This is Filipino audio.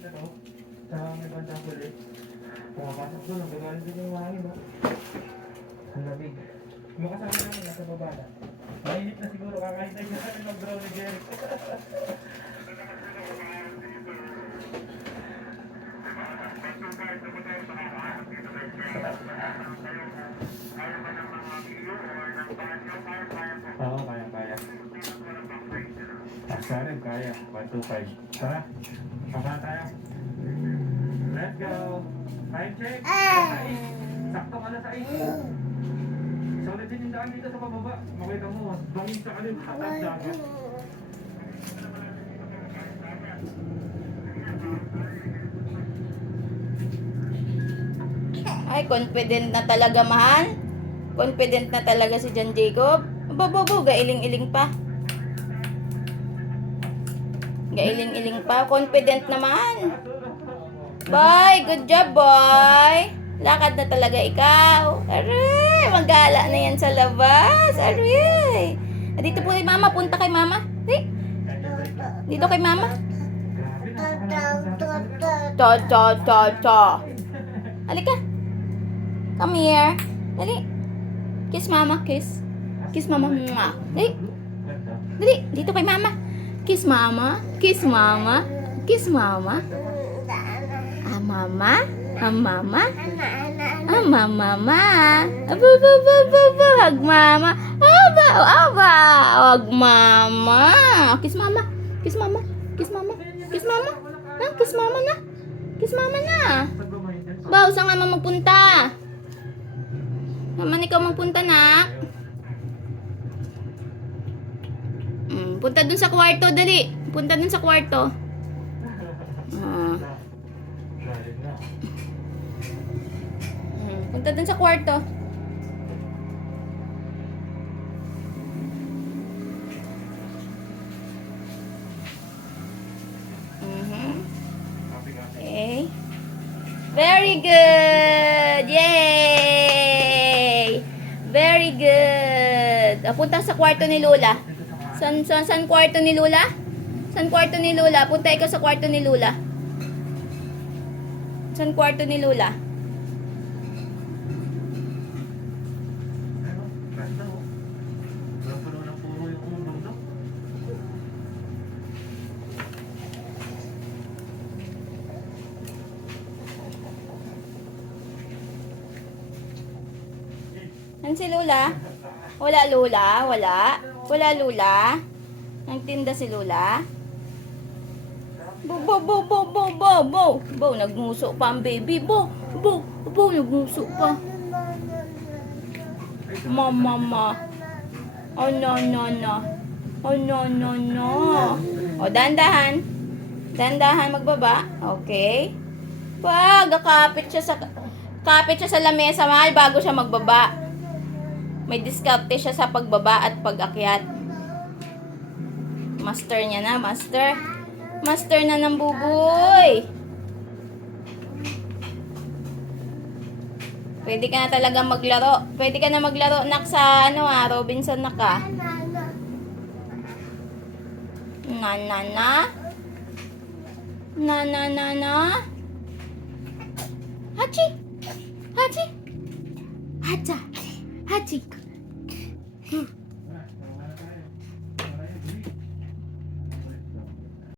Ito, sa may bandang huli. Pumapasok doon, ang gagaling din yung hangin, no? Ang lamig. Yung kasama namin nasa baba na. Mainit na siguro, kakahintay na natin mag-draw ni Jeric. Oo, kaya. Asa rin, kaya. 125. Tara, baba tayo. Let's go. Time check. Sakto ka na sa 8. Solid din yung daan dito sa pababa. Makita mo, bangin sa kaliwa at dagat. Ay, confident na talaga, mahal. Confident na talaga si John Jacob. Bobo, gailing-iling pa. Gailing-iling pa. Confident naman. Boy, good job, boy. Lakad na talaga ikaw. Aray, magala na yan sa labas. Aray. Dito po kay mama. Punta kay mama. Dito kay mama. Ta. Halika. Come here. Dali. Kiss mama, kiss. Kiss mama. Mwah. Dali. Dali. Dito kay mama. Kiss mama. Kiss mama. Kiss mama. Mama. Mama. Mama. Hug mama. Aba. Hug mama. Kiss mama. Kiss mama. Kiss mama. Kiss mama. Kiss mama na. Kiss mama na. Baw, saan nga magpunta? Naman ikaw magpunta na. Punta dun sa kwarto, dali. Punta dun sa kwarto. Punta dun sa kwarto. Okay. Very good! Yay! Very good! Punta sa kwarto ni Lola. San kwarto ni Lola? San kwarto ni Lola? Punta ikaw sa kwarto ni Lola. San kwarto ni Lola? Ano si Lola? Wala Lola? Wala? Wala Lola? Nagtinda si Lola? Bo, nagmuso pa ang baby. Bo, nagmuso pa. Mama. Oh, no. Oh, no. O, dandahan. Dandahan magbaba. Okay. Kapit siya sa lamesa, mahal, bago siya magbaba. May diskarte siya sa pagbaba at pag-akyat. Master niya na, master. Master na ng buboy. Pwede ka na talaga maglaro. Pwede ka na maglaro, nak, sa Robinson na ka. Na. Hachi. Hachi.